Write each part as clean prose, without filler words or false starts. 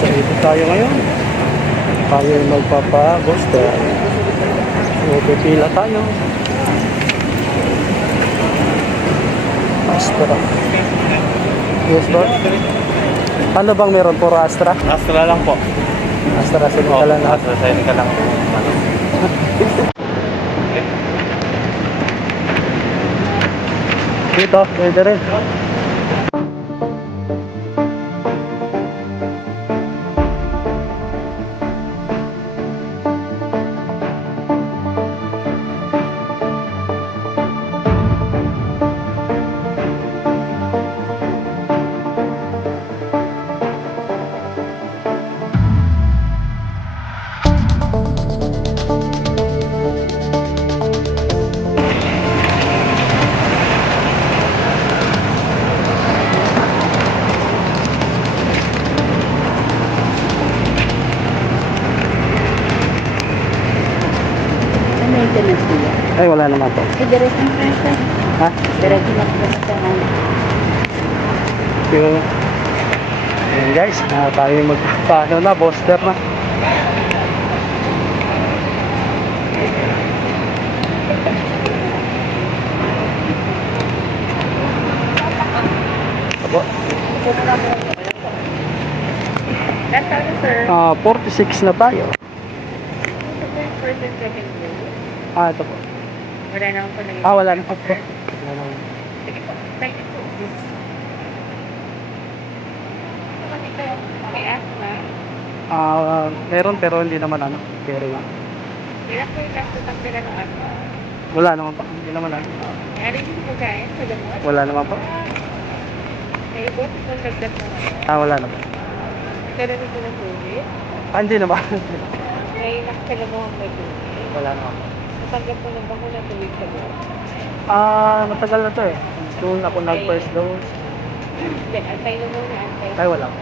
So, ito tayo ngayon. Tayo yung magpapa-booster. So, pipila tayo. Astra. Yes, bro. Ano bang meron? Puro Astra? Astra lang po. AstraZeneca lang lahat. AstraZeneca lang po. Dito, pwede rin. Maintenance nila. Ay, wala naman to. Diretso na siya. Ha? Diretso na siya. Yung... Ayan guys, tayo yung magpaano na, booster na. Abo. That's all, sir. 46 na tayo. First and second year. Ito po. Wala naman po naging. Wala naman po. Wala naman. Sige po. Thank you po. Okay, asthma. Meron pero hindi naman ano. Pero nga. Ilan po yung last na sila ng asthma? Wala naman po. Hindi naman ano. Ano yung pagkain sa gamot? Wala naman po. May ibot itong dagdag ng Wala naman. Kailan ito ng COVID? Hindi naman. May nakakalamuhang may COVID. Wala naman po. Natanggap ko ng bakuna tuwing sa buwan. Matagal na to eh. Doon ako nag-first dose. Hindi, antay na muna, antay. Ay, wala po.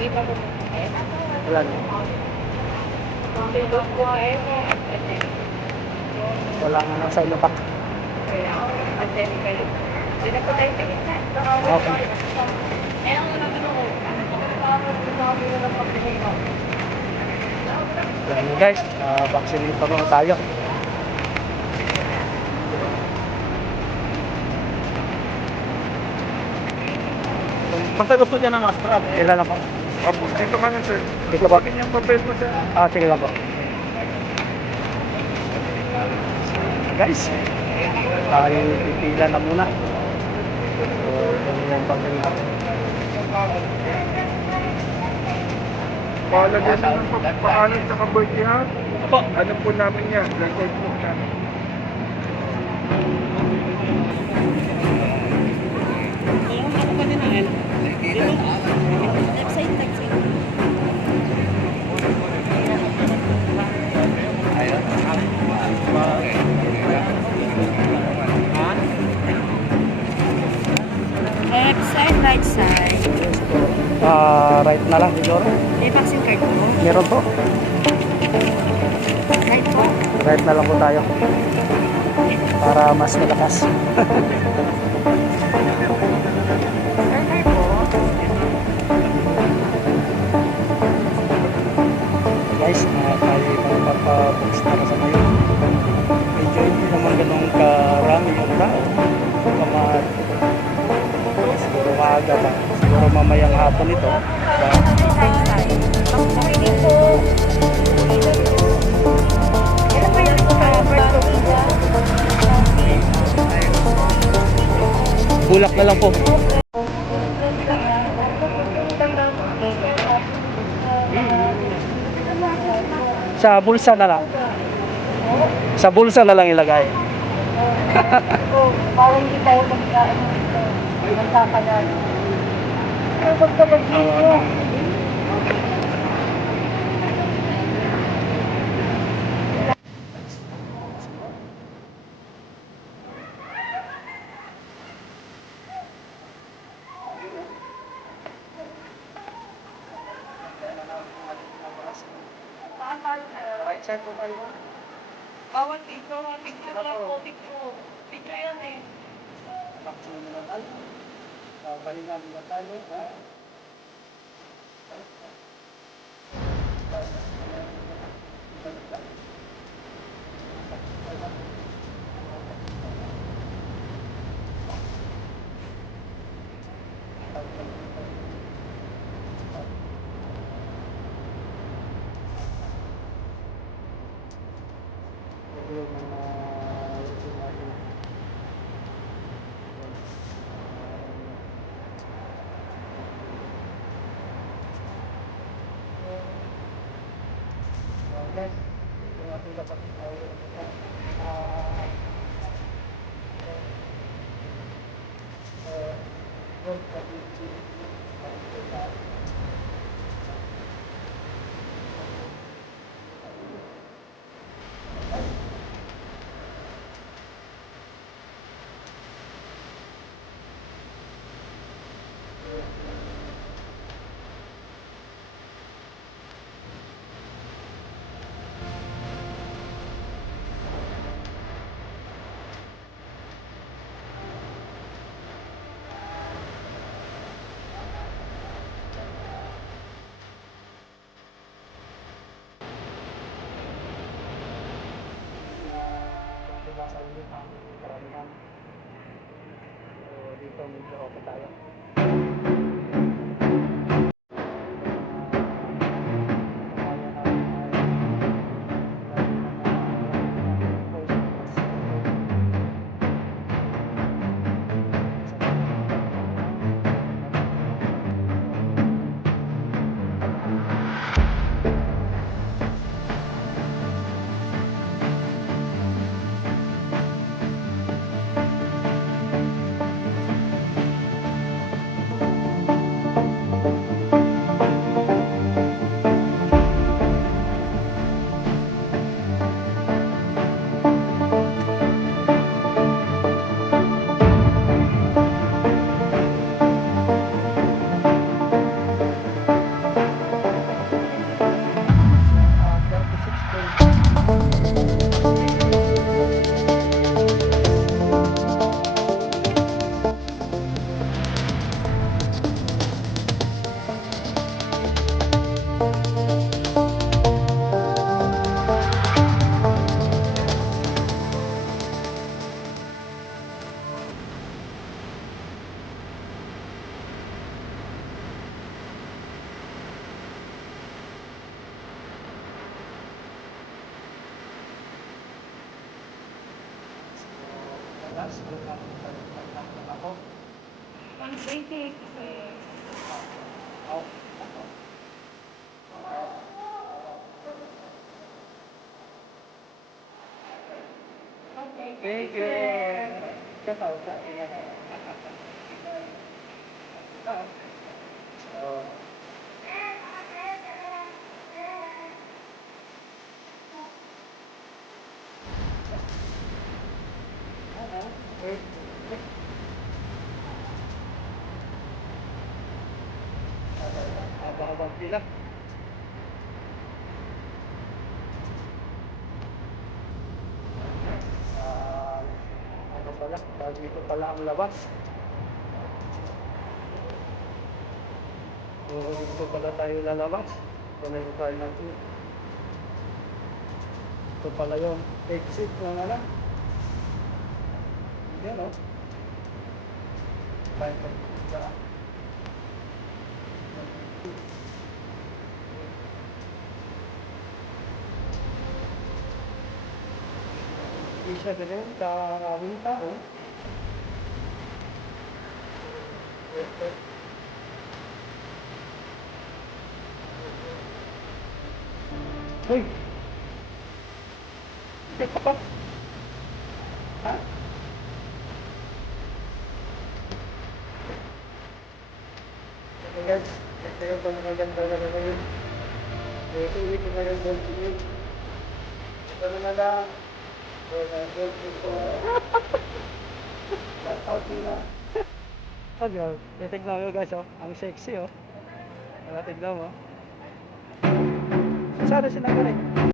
Iba ko muna. Wala naman. May dos ko kayo mo. Wala nga nang side effect. Antay kayo. Hindi na po tayo sa gitna. Okay. Ayan na guys, vaccinate pa muna tayo. Basta gusto niya ng Astra. Ilan na po? Opo, dito ka na sir. Dito ba? Bakit yung papel mo sir? Sige lang po. Guys, tayo pipila na muna. So, ganyan yung pagpila. Palagyan na ng paalam sa birthday ha? Opo. Ano po namin yan? Record po namin. Left side, right side. Right na lang siguro. May vaccine card po? Meron po. Right po? Right na lang po tayo. Para mas malakas. Right po? Guys, tayo magpapabooks na sa ngayon. Medyo hindi naman ganun karami yung tao. Kamahal. Siguro maaga pa. Siguro mamayang hapon ito. Right side. Pamili po. Ano ba yung Bulak na lang po. Sa bulsa na lang. Sa bulsa na lang ilagay. Parang hindi tayo magkain dito. Magkakalan. Pero pagkabag niyo. Right side po kayo. Bawal dito. Picture lang po. Picture. Pahinga muna tayo, ha? Guys, ito nga po dapat tayo pinapaliit ang karamihan. So, dito medyo okay tayo. Last, ako. Ang basic. Oh. Okay. Thank you. Kasal ka. So, wait. Habang pila. Ano pala? Dito pala ang labas. So, dito pala tayo lalabas. Tuloy tayo natin. Ito pala yung exit ng ano. Yan o. Tayo pa dyan. Isa din karaming tao. Hoy! Teka pa! Ha? Ito guys, ito yung pagmaganda na ngayon. Ito ko na yung gold grade. Ito na lang. Gold grade. Shout out nila. Oh, girl. Titignan mo guys, oh. Ang sexy, oh. Tignan mo. Sana sila galing.